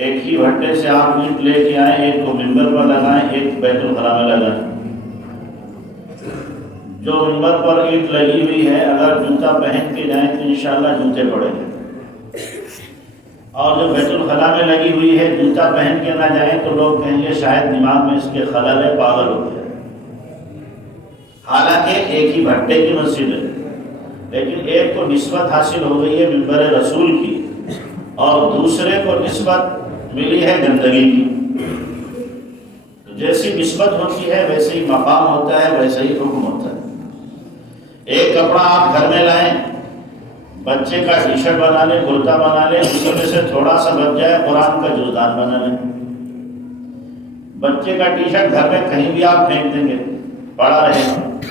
ایک ہی بھٹے سے آپ اینٹ لے کے آئیں، ایک کو منبر پر لگائیں، ایک بیت الخلا میں لگائیں۔ جو منبر پر اینٹ لگی ہوئی ہے اگر جوتا پہن کے جائیں تو انشاءاللہ جوتے پڑیں گے، اور جو بیت الخلا میں لگی ہوئی ہے جوتا پہن کے نہ جائیں تو لوگ کہیں گے شاید دماغ میں اس کے خلل ہے، پاگل ہو گیا۔ حالانکہ ایک ہی بھٹے کی مسجد ہے، لیکن ایک کو نسبت حاصل ہو گئی ہے منبر رسول کی اور دوسرے کو نسبت ملی ہے گندگی کی۔ تو جیسی نسبت ہوتی ہے ویسے ہی مقام ہوتا ہے، ویسے ہی حکم ہوتا ہے۔ ایک کپڑا آپ گھر میں لائیں، بچے کا ٹی شرٹ بنا لیں، کرتا بنا لیں، اس میں سے تھوڑا سا بچ جائے قرآن کا جزدان بنا لیں۔ بچے کا ٹی شرٹ گھر میں کہیں بھی آپ پھینک دیں گے پڑا رہے گا،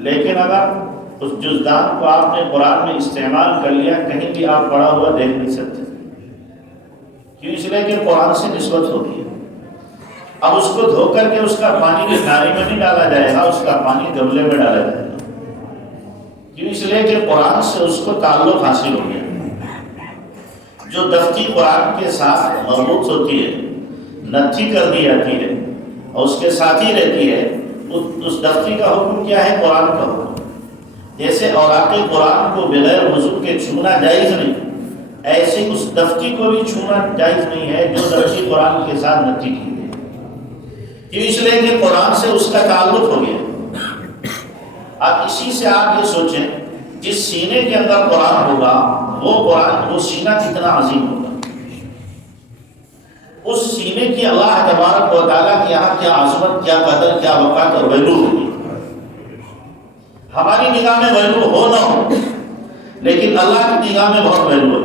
لیکن اگر اس جزدان کو آپ نے قرآن میں استعمال کر لیا کہیں بھی آپ پڑا ہوا دیکھ نہیں سکتے، کیوں؟ اس لیے کہ قرآن سے نسبت ہوتی ہے۔ اب اس کو دھو کر کے اس کا پانی نالی میں نہیں ڈالا جائے گا، اس کا پانی گملے میں ڈالا جائے گا، کیوں؟ اس لیے کہ قرآن سے اس کو تعلق حاصل ہو گیا۔ جو دفتی قرآن کے ساتھ مربوط ہوتی ہے، نتھی کر دی جاتی ہے اور اس کے ساتھ ہی رہتی ہے، اس دفتی کا حکم کیا ہے؟ قرآن کا حکم۔ جیسے اوراق قرآن کو بغیر وضو کے چھونا جائز نہیں، ایسے اس دفتی کو بھی چھونا جائز نہیں ہے جو دفتی قرآن کے ساتھ نتھی کی ہے، کیوں؟ اس لیے کہ قرآن سے اس کا تعلق ہو گیا۔ اب اسی سے آپ یہ سوچیں جس سینے کے اندر قرآن ہوگا وہ قرآن، وہ سینہ کتنا عظیم ہوگا، اس سینے کی اللہ تبارک و تعالیٰ کی یہاں کیا عظمت، کیا قدر، کیا وقار اور ویلو ہوگی۔ ہماری نگاہ میں ویلو ہو نہ ہو، لیکن اللہ کی نگاہ میں بہت ویلو ہے۔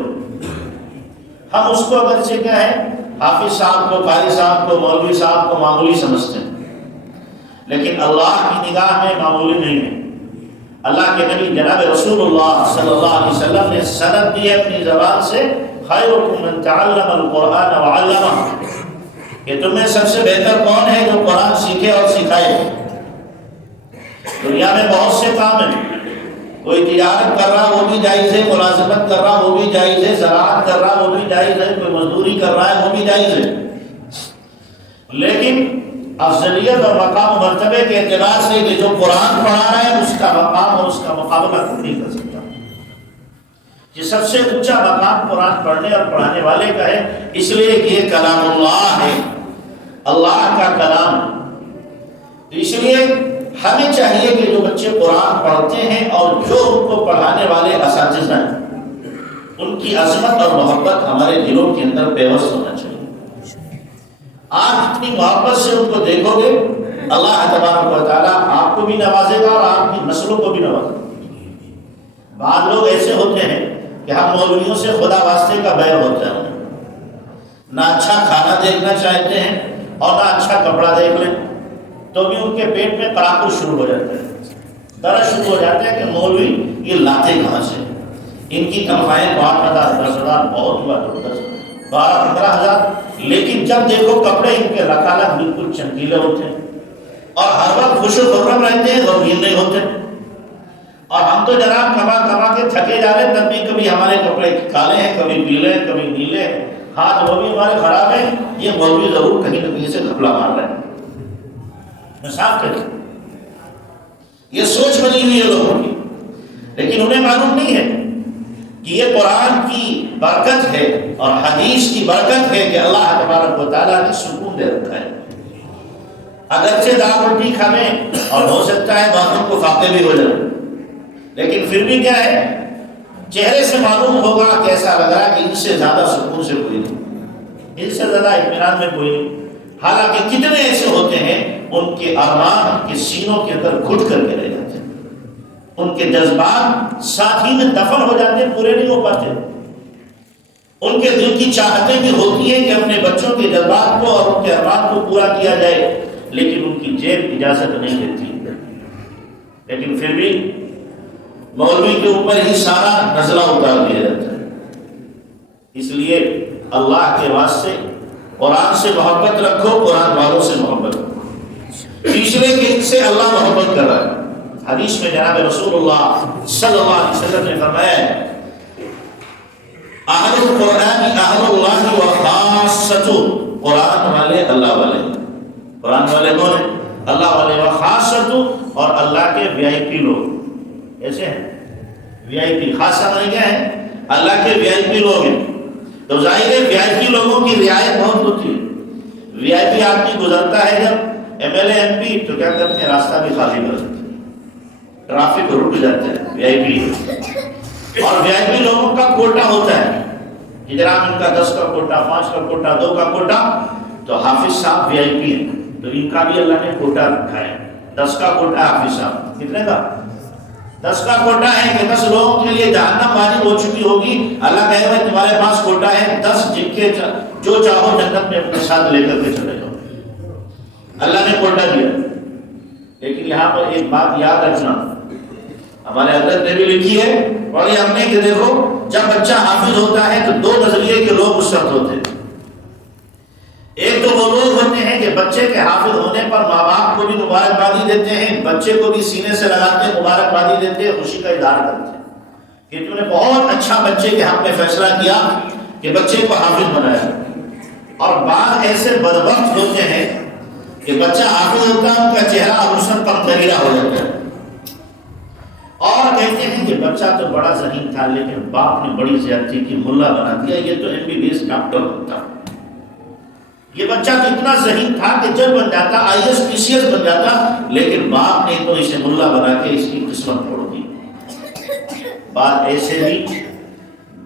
ہم اس کو اگرچہ کیا ہے حافظ صاحب کو، قاری صاحب کو، مولوی صاحب کو معمولی سمجھتے ہیں، لیکن اللہ کی نگاہ میں معمولی نہیں ہے۔ اللہ کے نبی جناب رسول اللہ صلی اللہ علیہ وسلم نے سند دی ہے اپنی زبان سے، خیرکم من تعلم القرآن وعلمہ، کہ تم میں سب سے بہتر کون ہے جو قرآن سیکھے اور سکھائے۔ دنیا میں بہت سے کام ہیں، کوئی تجارت کر رہا وہ بھی جائز ہے، ملازمت کر رہا وہ بھی جائز ہے، زراعت کر رہا وہ بھی جائز ہے، کوئی مزدوری کر رہا ہے وہ بھی جائز ہے، لیکن افضلیت اور مقام و مرتبے کے اعتبار سے کہ جو قرآن پڑھا رہا ہے اس کا مقام اور اس کا مقابلہ کوئی نہیں کر سکتا۔ یہ سب سے اونچا مقام قرآن پڑھنے اور پڑھانے والے کا ہے، اس لیے کہ یہ کلام اللہ ہے، اللہ کا کلام۔ اس لیے ہمیں چاہیے کہ جو بچے قرآن پڑھتے ہیں اور جو ان کو پڑھانے والے اساتذہ ہیں ان کی عظمت اور محبت ہمارے دلوں کے اندر پیوست ہونا چاہیے۔ آپ اتنی محبت سے ان کو دیکھو گے اللہ تبارک و تعالیٰ آپ کو بھی نوازے گا اور آپ کی نسلوں کو بھی نوازے گا۔ بعض لوگ ایسے ہوتے ہیں کہ ہم مولویوں سے خدا واسطے کا بیر ہوتا ہے، نہ اچھا کھانا دیکھنا چاہتے ہیں اور نہ اچھا کپڑا دیکھ لیں تو بھی ان کے پیٹ میں کڑاکڑ شروع ہو جاتا ہے، درد شروع ہو جاتا ہے کہ مولوی یہ لاتے کہاں سے، ان کی تنخواہیں 8,000 10,000 بہت ہوا 12-15,000، لیکن جب دیکھو کپڑے ان کے رکالت بالکل چمکیلے ہوتے ہیں اور ہر وقت خوش و خرم رہتے ہیں، غمگین نہیں ہوتے۔ اور ہم تو جناب کما کما کے تھکے جا رہے ہیں، تب بھی کبھی ہمارے کپڑے کالے ہیں، کبھی پیلے ہیں، کبھی نیلے ہیں، ہاتھ وہ بھی ہمارے خراب ہیں، یہ مولوی ضرور کہیں نہ کہیں سے گھپلا مار رہے ہیں۔ صاف کریں، یہ سوچ بنی ہوئی ہے لوگوں کی، لیکن انہیں معلوم نہیں ہے کہ یہ قرآن کی برکت ہے اور حدیث کی برکت ہے کہ اللہ تبارک و تعالیٰ نے سکون دے رکھا ہے۔ اگرچہ دال روٹی کھانے اور ہو سکتا ہے باتوں کو فاقے بھی ہو جائے، لیکن پھر بھی کیا ہے چہرے سے معلوم ہوگا کہ ایسا لگ رہا ہے کہ ان سے زیادہ سکون سے کوئی نہیں، ان سے زیادہ اطمینان میں کوئی نہیں۔ حالانکہ کتنے ایسے ہوتے ہیں ان کے ارمان کے سینوں کے اندر گھٹ کر کے رہ جاتے ہیں، ان کے جذبات ساتھ ہی میں دفن ہو جاتے ہیں، پورے نہیں ہو پاتے۔ ان کے دل کی چاہتیں بھی ہوتی ہیں کہ اپنے بچوں کے جذبات کو اور ان کے ارمان کو پورا کیا جائے، لیکن ان کی جیب اجازت نہیں دیتی، لیکن پھر بھی مولوی کے اوپر ہی سارا نزلہ اتار دیا جاتا ہے۔ اس لیے اللہ کے واسطے قرآن سے محبت رکھو، قرآن والوں سے محبت رکھو۔ تیسرے کہ ان سے اللہ محبت کر رہا ہے۔ حدیث میں جناب رسول اللہ صلی اللہ علیہ وسلم نے فرمایا اہل القرآن اہل اللہ و خاصتہ، قرآن والے اللہ والے. قرآن والے کون ہیں؟ اللہ والے. وخاصۃ، اور اللہ کے وی آئی پی لوگ ایسے ہیں. وی آئی پی خاصہ نہیں کیا ہے؟ اللہ کے وی آئی پی لوگ ہیں. تو ظاہر ہے وی آئی پی لوگوں کی رعایت بہت ہوتی ہے. وی آئی پی آدمی گزرتا ہے جب M L A M P تو کیا کرتے ہیں؟ راستہ بھی خالی کر دیتے ہیں، ٹرافک رک جاتا ہے. وی آئی پی اور وی آئی پی لوگوں کا کوٹا ہوتا ہے کہ جناب ان کا 10 کا کوٹا، 5 کا کوٹا، 2 کا کوٹا. تو حافظ صاحب وی آئی پی ہیں تو ان کا بھی اللہ نے کوٹا رکھا ہے. 10 کا کوٹا ہے حافظ صاحب. کتنے کا؟ 10 کا کوٹا ہے کہ 10 لوگوں کے لیے جہنم واجب ہو چکی ہوگی. اللہ کہے گا تمہارے پاس کوٹا ہے 10، جن کے جو چاہو جنت میں اپنے ساتھ لے کر کے چلے جاؤ. اللہ نے کوٹا دیا. لیکن یہاں پر ایک بات یاد رکھنا، ہمارے حضرت نے بھی لکھی ہے، پڑھی ہم نے، کہ دیکھو جب بچہ حافظ ہوتا ہے تو 2 نظریے کے لوگ اس وقت ہوتے ہیں. ایک تو وہ لوگ ہوتے ہیں کہ بچے کے حافظ ہونے پر ماں باپ کو بھی مبارکبادی دیتے ہیں، بچے کو بھی سینے سے لگاتے ہیں، مبارکبادی دیتے ہیں، خوشی کا اظہار کرتے ہیں کہ تم نے بہت اچھا بچے کے حق میں فیصلہ کیا کہ بچے کو حافظ بنایا. اور بعض ایسے بدبخت ہوتے ہیں کہ بچہ حافظ ہوتا ہے، ان کا چہرہ روشن پرمغیرہ ہو جاتا ہے اور کہتے ہیں کہ بچہ تو بڑا ذہین تھا لیکن باپ نے بڑی زیادتی کی، ملا بنا دیا، یہ تو M B B S doctor ہوتا. یہ بچہ تو اتنا ذہین تھا کہ جج بن جاتا، I S P C S بن جاتا، لیکن باپ نے تو اسے ملا بنا کے اس کی قسمت توڑ دی. بات ایسے بھی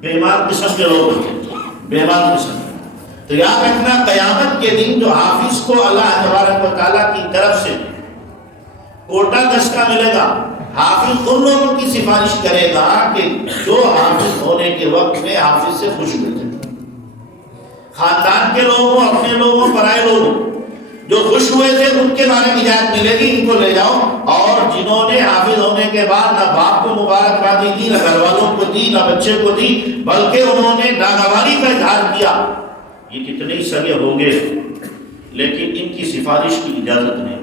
بیمار قسم کے لوگ ہوتے ہیں، بیمار قسم. تو یاد رکھنا قیامت کے دن جو حافظ کو اللہ تبارک و تعالیٰ کی طرف سے کوٹا 10 کا ملے گا، حافظ ان لوگوں کی سفارش کرے گا کہ جو حافظ ہونے کے وقت میں حافظ سے خوش ہوتے ہیں. خاندان کے لوگوں، اپنے لوگوں، پرائے لوگوں جو خوش ہوئے تھے ان کے بارے میں ہدایت ملے گی، ان کو لے جاؤ. اور جنہوں نے حافظ ہونے کے بعد نہ باپ کو مبارکبادی دی، نہ گھر والوں کو دی، نہ بچے کو دی، بلکہ انہوں نے ناگواری کا اظہار کیا، یہ کتنے ہی سگے ہوں گے لیکن ان کی سفارش کی اجازت نہیں.